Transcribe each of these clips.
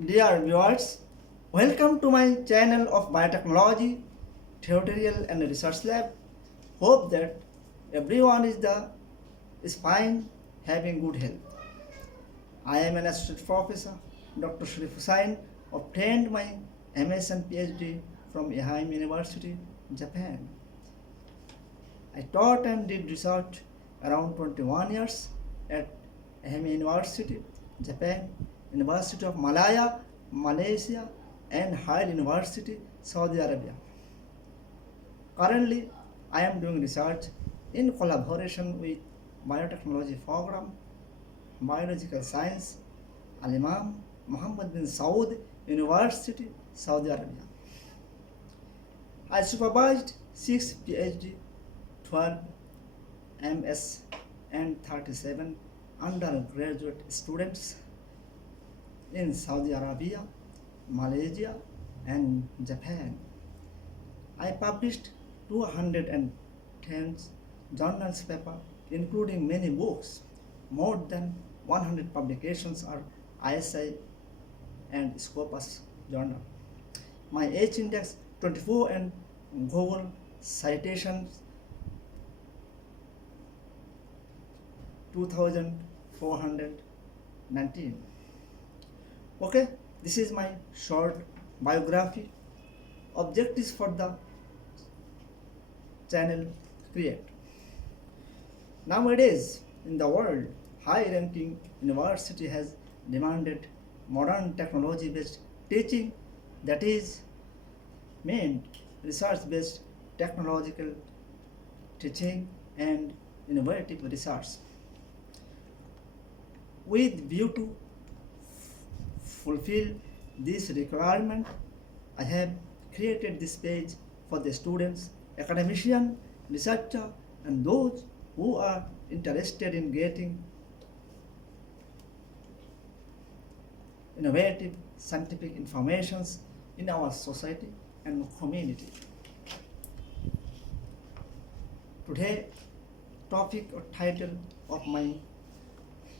Dear viewers, welcome to my channel of biotechnology, tutorial and research lab. Hope that everyone is fine, having good health. I am an associate professor, Dr. Sharif Hussain, obtained my MS and PhD from Eheim University, Japan. I taught and did research around 21 years at Eheim University, Japan, University of Malaya, Malaysia, and Higher University, Saudi Arabia. Currently, I am doing research in collaboration with Biotechnology Program, Biological Science, Al Imam Muhammad bin Saud University, Saudi Arabia. I supervised 6 PhD, 12 MS, and 37 undergraduate students in Saudi Arabia, Malaysia, and Japan. I published 210 journals paper, including many books. More than 100 publications are ISI and Scopus journal. My H index 24 and Google citations 2419. Okay, this is my short biography. Objectives for the channel create. Nowadays, in the world, high-ranking university has demanded modern technology-based teaching, that is meant research-based technological teaching and innovative research. With view to fulfill this requirement, I have created this page for the students, academician, researcher, and those who are interested in getting innovative scientific informations in our society and community. Today, topic or title of my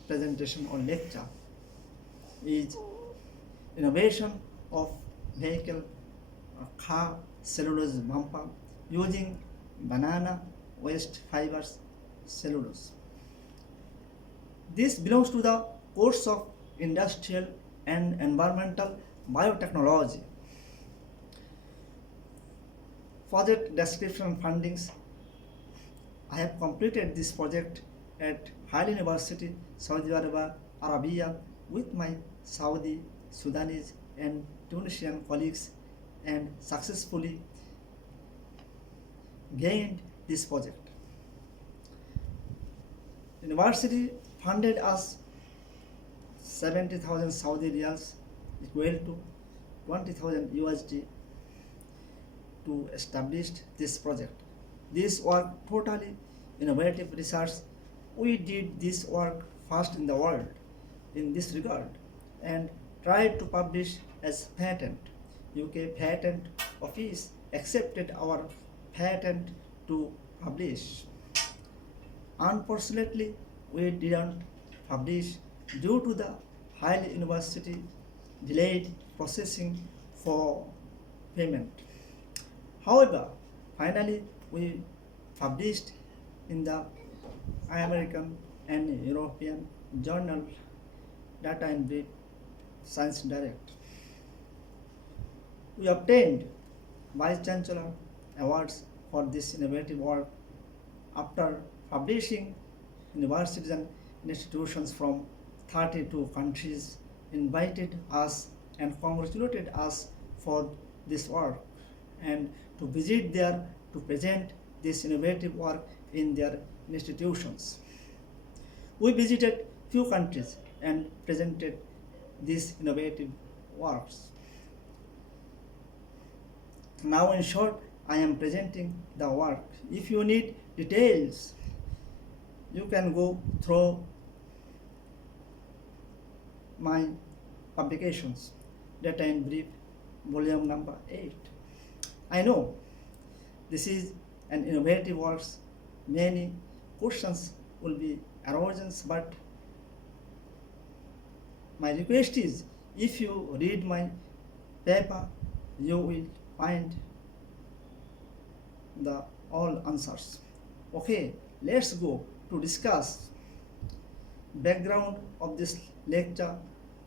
presentation or lecture is innovation of vehicle or car cellulose bumper using banana waste fibers cellulose. This belongs to the course of industrial and environmental biotechnology. Project description fundings. I have completed this project at High University, Saudi Arabia with my Saudi, Sudanese and Tunisian colleagues and successfully gained this project. University funded us 70,000 Saudi riyals equal to 20,000 USD to establish this project. This was totally innovative research. We did this work first in the world in this regard and tried to publish as patent. UK Patent Office accepted our patent to publish. Unfortunately, we didn't publish due to the High University delayed processing for payment. However, finally we published in the American and European journal Data and Brief Science Direct. We obtained Vice Chancellor awards for this innovative work. After publishing, universities and institutions from 32 countries invited us and congratulated us for this work and to visit there to present this innovative work in their institutions. We visited few countries and presented these innovative works. Now in short, I am presenting the work. If you need details, you can go through my publications, Data in Brief, volume number 8. I know this is an innovative works. Many questions will be arisen, but my request is If you read my paper, you will find the all answers. Okay, let's go to discuss background of this lecture,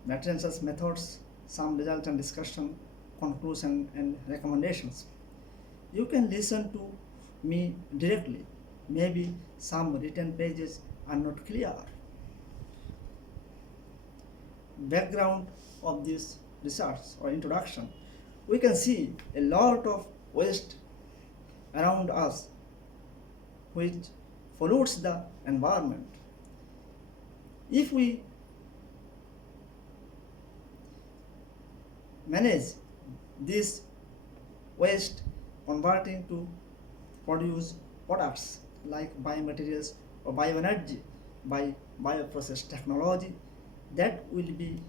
materials methods, some result and discussion, conclusion and recommendations. You can listen to me directly. Maybe some written pages are not clear. Background of this research or introduction. We can see a lot of waste around us which pollutes the environment. If we manage this waste converting to produce products like biomaterials or bioenergy by bioprocess technology, that will be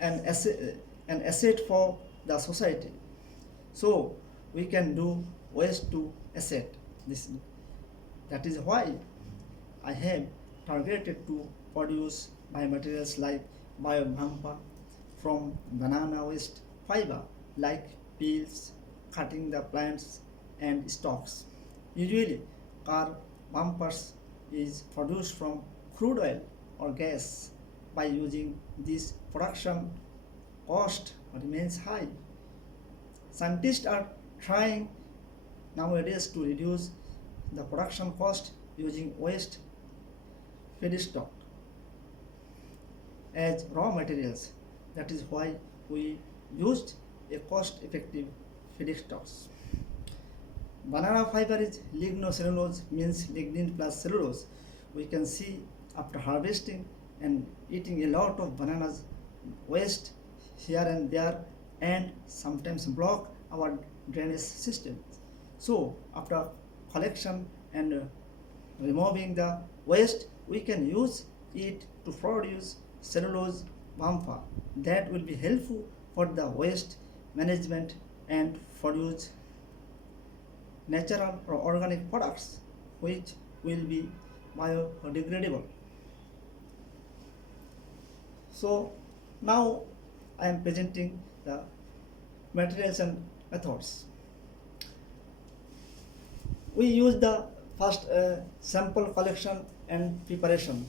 an asset for the society. So we can do waste to asset. That is why I have targeted to produce biomaterials like biobhampa from banana waste fiber like peels, cutting the plants and stalks. Usually car bumpers is produced from crude oil or gas. By using this production, cost remains high. Scientists are trying nowadays to reduce the production cost using waste feedstock as raw materials. That is why we used a cost-effective feedstocks. Banana fiber is lignocellulose, means lignin plus cellulose. We can see after harvesting and eating a lot of bananas, waste here and there, and sometimes block our drainage system. So after collection and removing the waste, we can use it to produce cellulose bumper. That will be helpful for the waste management and produce natural or organic products which will be biodegradable. So now I am presenting the materials and methods. We use the first sample collection and preparation.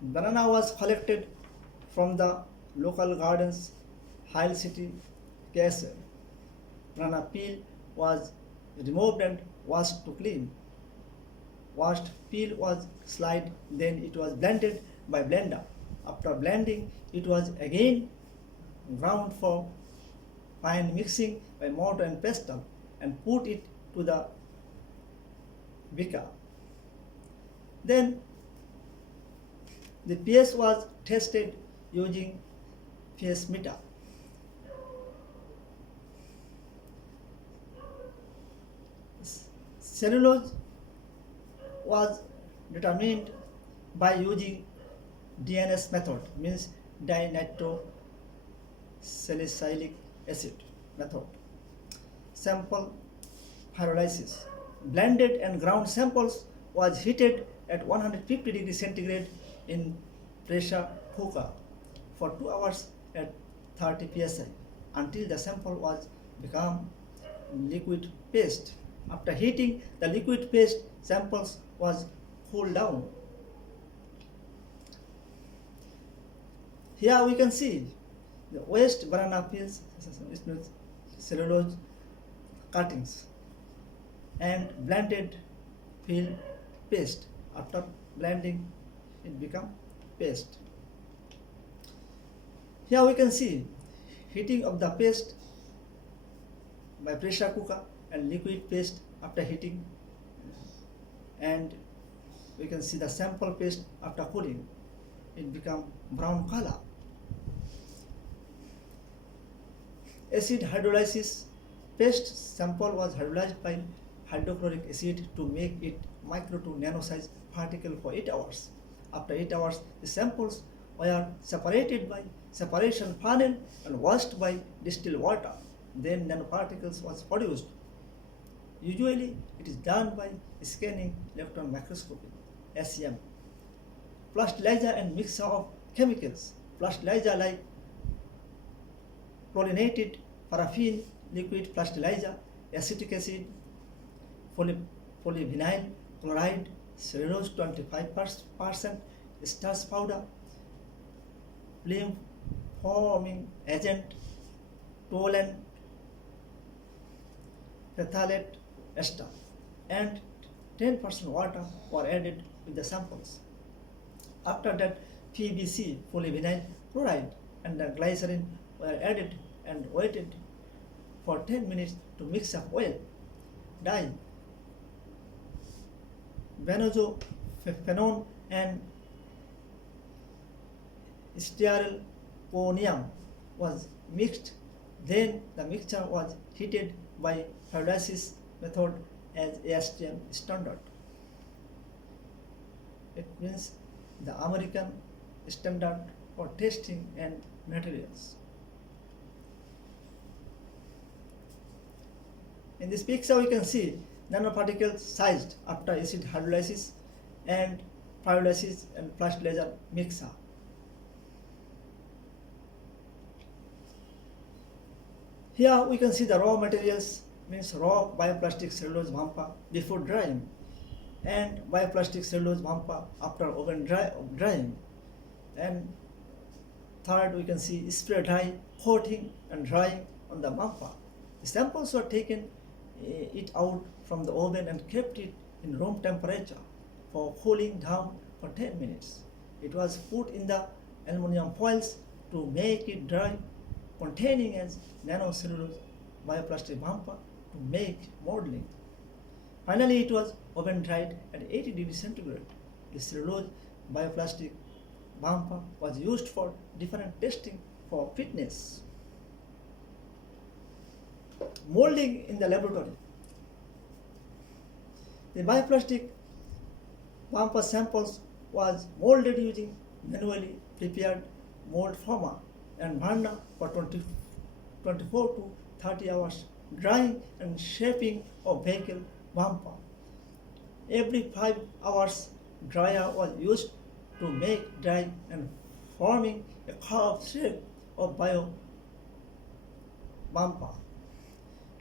Banana was collected from the local gardens, Hile City, KSL. Banana peel was removed and washed to clean. Washed peel was slid, then it was blended by blender. After blending, it was again ground for fine mixing by mortar and pestle and put it to the beaker. Then the pH was tested using pH meter. Cellulose was determined by using DNS method, means dinitrosalicylic acid method. Sample pyrolysis. Blended and ground samples was heated at 150 degrees centigrade in pressure cooker for 2 hours at 30 psi until the sample was become liquid paste. After heating, the liquid paste samples was cooled down. Here we can see the waste banana peels, cellulose cuttings, and blended peel paste. After blending, it become paste. Here we can see heating of the paste by pressure cooker and liquid paste after heating, and we can see the sample paste after cooling. It become brown color. Acid hydrolysis. Paste sample was hydrolyzed by hydrochloric acid to make it micro to nano size particle for 8 hours. After 8 hours, the samples were separated by separation funnel and washed by distilled water. Then nanoparticles was produced. Usually it is done by scanning electron microscopy, SEM. Plus laser and mixture of chemicals. Plus laser like chlorinated paraffin, liquid plasticizer, acetic acid, polyvinyl chloride, cellulose 25%, starch powder, flame forming agent, toluene, phthalate ester, and 10% water were added with the samples. After that, PVC, polyvinyl chloride, and the glycerin were added and waited for 10 minutes to mix up oil, dye, benzoyl and styrofoam was mixed. Then the mixture was heated by pyrolysis method as ASTM standard. It means the American standard for testing and materials. In this picture we can see nanoparticles sized after acid hydrolysis and pyrolysis and flash laser mixer. Here we can see the raw materials, means raw bioplastic cellulose bumper before drying and bioplastic cellulose bumper after oven drying. And third, we can see spray dry, coating and drying on the bumper. The samples were taken it out from the oven and kept it in room temperature for cooling down for 10 minutes. It was put in the aluminum foils to make it dry, containing as nanocellulose bioplastic bumper to make modeling. Finally, it was oven dried at 80 degrees centigrade. The cellulose bioplastic bumper was used for different testing for fitness. Molding in the laboratory. The bioplastic bumper samples was molded using manually prepared mold former and burner for 24 to 30 hours, drying and shaping of vehicle bumper. Every 5 hours, dryer was used to make dry and forming a curved shape of bio bumper.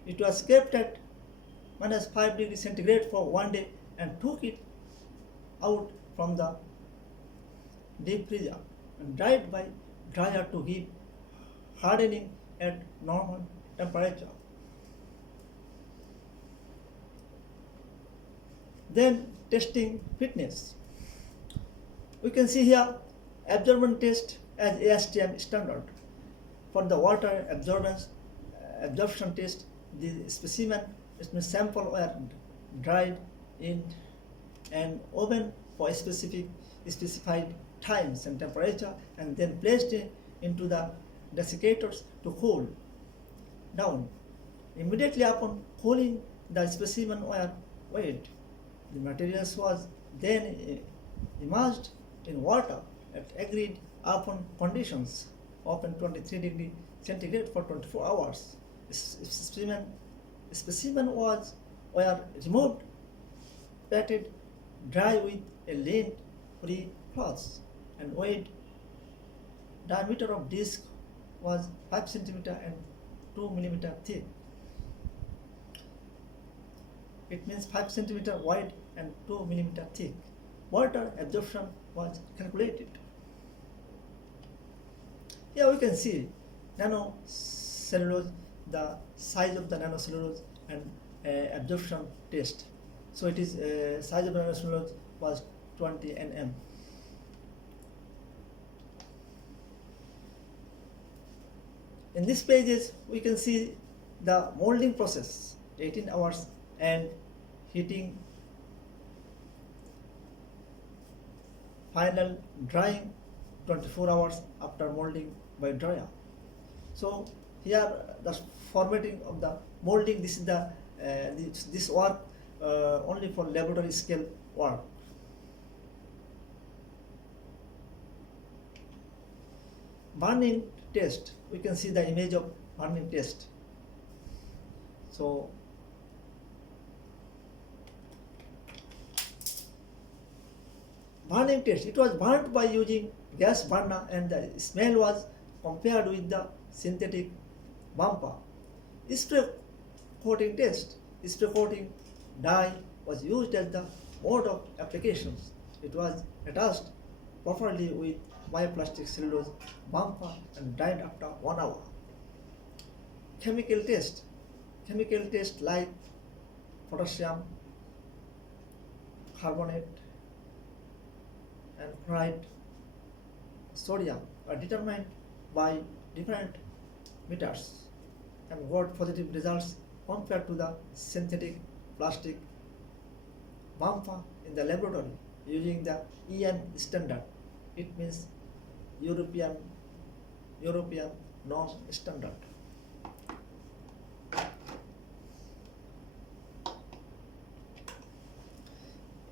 It was kept at -5 degrees centigrade for 1 day and took it out from the deep freezer and dried by dryer to give hardening at normal temperature. Then testing fitness. We can see here absorption test as ASTM standard. For the water absorption test, the specimen sample were dried in an oven for specified times and temperature and then placed into the desiccators to cool down. Immediately upon cooling, the specimen were weighed. The materials was then immersed in water at agreed upon conditions, open 23 degrees centigrade for 24 hours. Specimen were removed, patted dry with a lint-free cloth and weighed. Diameter of disc was 5 cm and 2 mm thick. It means 5 cm wide and 2 mm thick. Water absorption was calculated. Here we can see nanocellulose, the size of the nanocellulose and absorption test. So it is size of nanocellulose was 20 nm. In these pages, we can see the molding process, 18 hours, and heating, final drying, 24 hours after molding by dryer. So here the formatting of the molding, this is the this work only for laboratory scale work. Burning test, we can see the image of burning test. So burning test. It was burnt by using gas burner and the smell was compared with the synthetic bumper. Spray coating test. Spray coating dye was used as the mode of applications. It was attached properly with bioplastic cellulose bumper and dried after 1 hour. Chemical test. Chemical test like potassium carbonate and chloride sodium are determined by different meters and got positive results compared to the synthetic plastic bumper in the laboratory using the EN standard. It means European norm standard.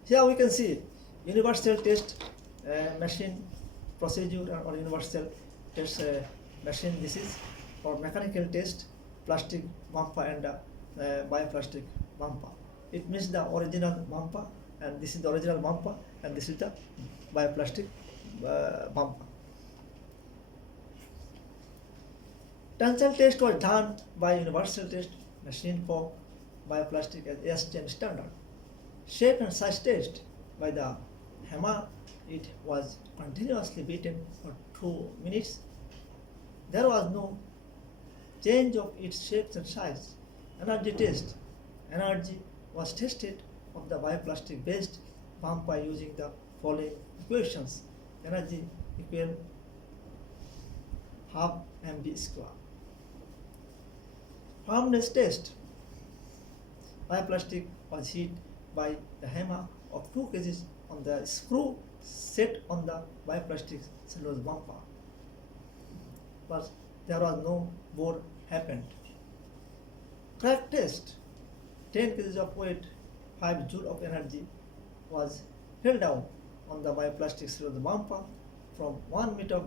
Here we can see universal test machine procedure or universal test machine. This is for mechanical test plastic bumper and bioplastic bumper. It means the original bumper, and this is the original bumper, and this is the bioplastic bumper. Tensile test was done by universal test machine for bioplastic as ASTM standard. Shape and size test by the hammer. It was continuously beaten for 2 minutes. There was no change of its shapes and size. Energy test. Energy was tested of the bioplastic based bumper using the following equations. Energy equal half mv square. Firmness test. Bioplastic was hit by the hammer of 2 kg on the screw set on the bioplastic cellulose bumper, but there was no bore happened. Crack test. 10 kg of weight, 5 joule of energy was held down on the bioplastic cellulose bumper from 1 meter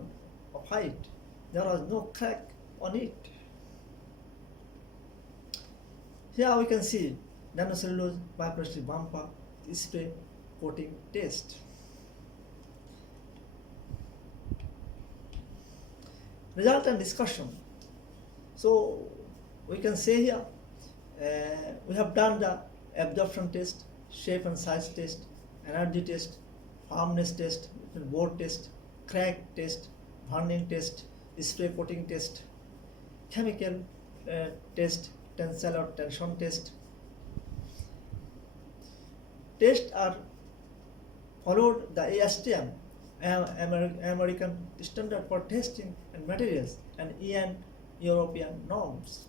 of height. There was no crack on it. Here we can see nanocellulose bioplastic bumper spray coating test. Result and discussion. So we can say here we have done the absorption test, shape and size test, energy test, firmness test, bore test, crack test, burning test, spray coating test, chemical test, tensile or tension test. Tests are followed the ASTM, American Standard for Testing and Materials, and EN European norms.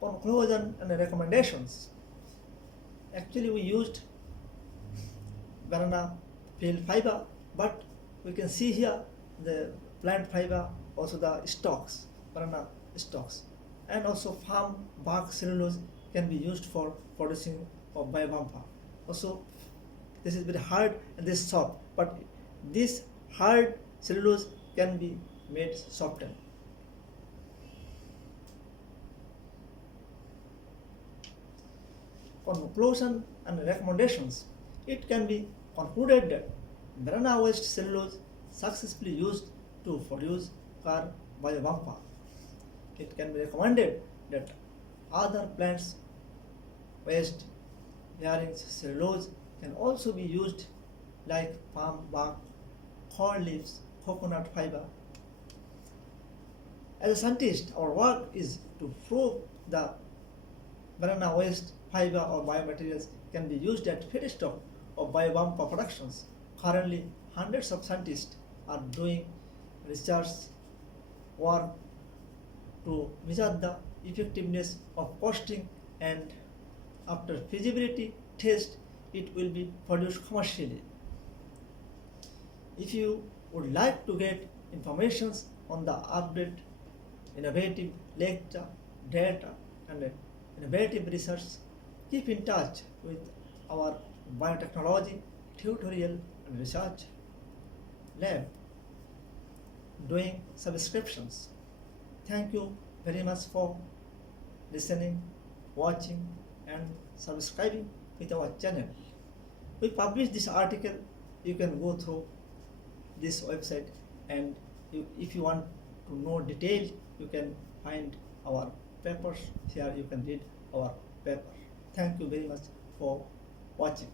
Conclusion and recommendations. Actually, we used banana peel fiber, but we can see here the plant fiber, also the stalks, banana stalks, and also farm bark cellulose can be used for producing of biobumper. Also, this is very hard and this is soft, but this hard cellulose can be made softened. Conclusion and recommendations. It can be concluded that banana waste cellulose successfully used to produce car biobumper. It can be recommended that other plants waste bearing cellulose can also be used like palm bark, corn leaves, coconut fiber. As a scientist, our work is to prove the banana waste fiber or biomaterials can be used as feedstock of biobumper productions. Currently, hundreds of scientists are doing research work to measure the effectiveness of costing, and after feasibility test, it will be produced commercially. If you would like to get information on the update, innovative lecture, data, and innovative research, keep in touch with our biotechnology tutorial and research lab doing subscriptions. Thank you very much for listening, watching, and subscribing with our channel. We publish this article. You can go through this website, and if you want to know detail, you can find our papers here. You can read our paper. Thank you very much for watching.